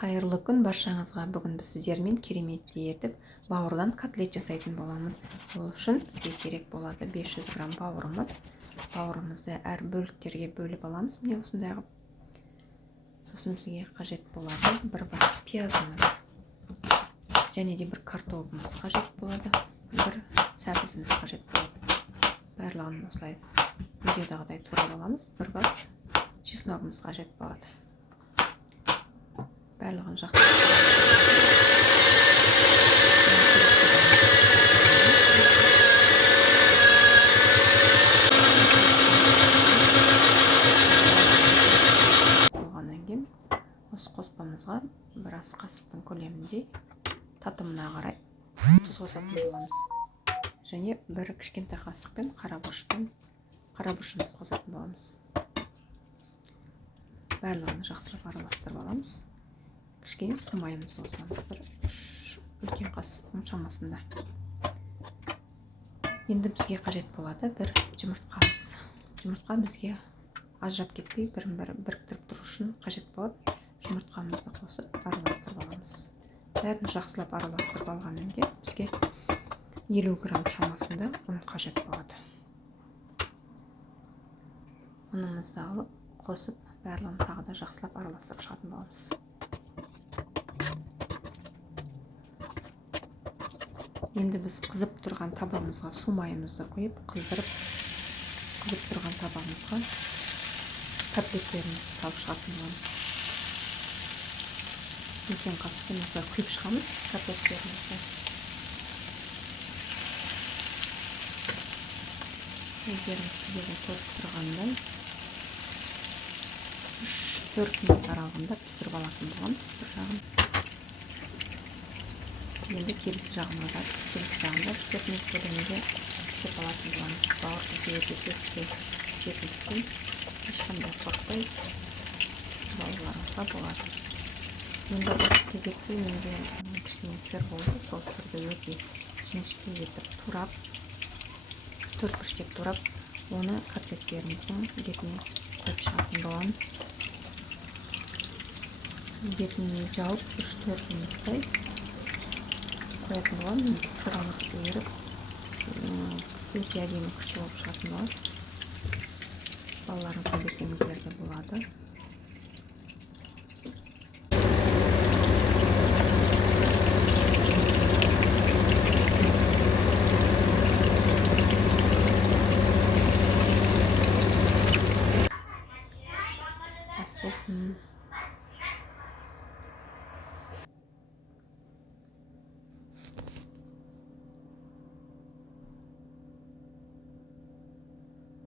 Қайырлы күн баршаңызға. Бүгін біз сіздермен кереметтей етіп бауырдан котлет жасайтын боламыз. Ол үшін бізге керек болады 500 грамм бауырымыз. Бауырымызды әр бөліктерге бөліп аламыз. Міне осындай қылып. Сосын бізге қажет болады бір бас пиязымыз, және де бір картопымыз қажет болады, бір сәбізіміз қажет болады. Барлығын осылай видеодағыдай турап аламыз. Бір бас чесногымыз қажет болады. Барлығын жақсы болғаннан кейін осы қоспамызға бір ас қасықтың көлемінде татымына қарай тұз қосатын боламыз. Және бір кішкентай қасықпен қарабұршымыз қосатын боламыз. Барлығын жақсылап араластырып аламыз. Кішкене су майымызды қосамыз, бір 3 үлкен қасықтың шамасында. Енді бізге қажет болады бір жұмыртқамыз. Жұмыртқа бізге ажырап кетпей бірін-бірі біріктіріп тұру үшін қажет болады. Жұмыртқамызды қосып араластырып аламыз. Бәрін жақсылап араластырып алғаннан кейін бізге 50 грамм шамасында ұн қажет болады. Ұнымызды алып қосып барлығын тағы да жақсылап араластырып шығатын боламыз. Енді біз қызып тұрған табағымызға су майымызды құйып, қызып тұрған табағымызға котлеттерімізді салып шығатын боламыз. Үлкен қасықпен осылай құйып шығамыз котлеттерімізді. Өздеріңіз сіздерге көріп тұрғандай 3-4 минут аралығында пісіріп алатын боламыз бір жағын. Енді келесі жағына да 4 минут көлемінде пісіріп алатын боламыз. Бауыр бізге өте тез жетіліктен ешқандай қорықпай бауырларыңызға болады. Енді осы кезекте менде кішкене сыр болды. Сол сырды өте жіңішке етіп турап, төртбұрыштеп турап, оны котлеттеріміздің бетіне қойып шығатын боламын. Бетіне жауып 3-4 минуттай қоятын боламын. Сырымыз еріп, өте әдемі күшті болып шығатын болады. Балаларыңызға берсеңіздер де болады.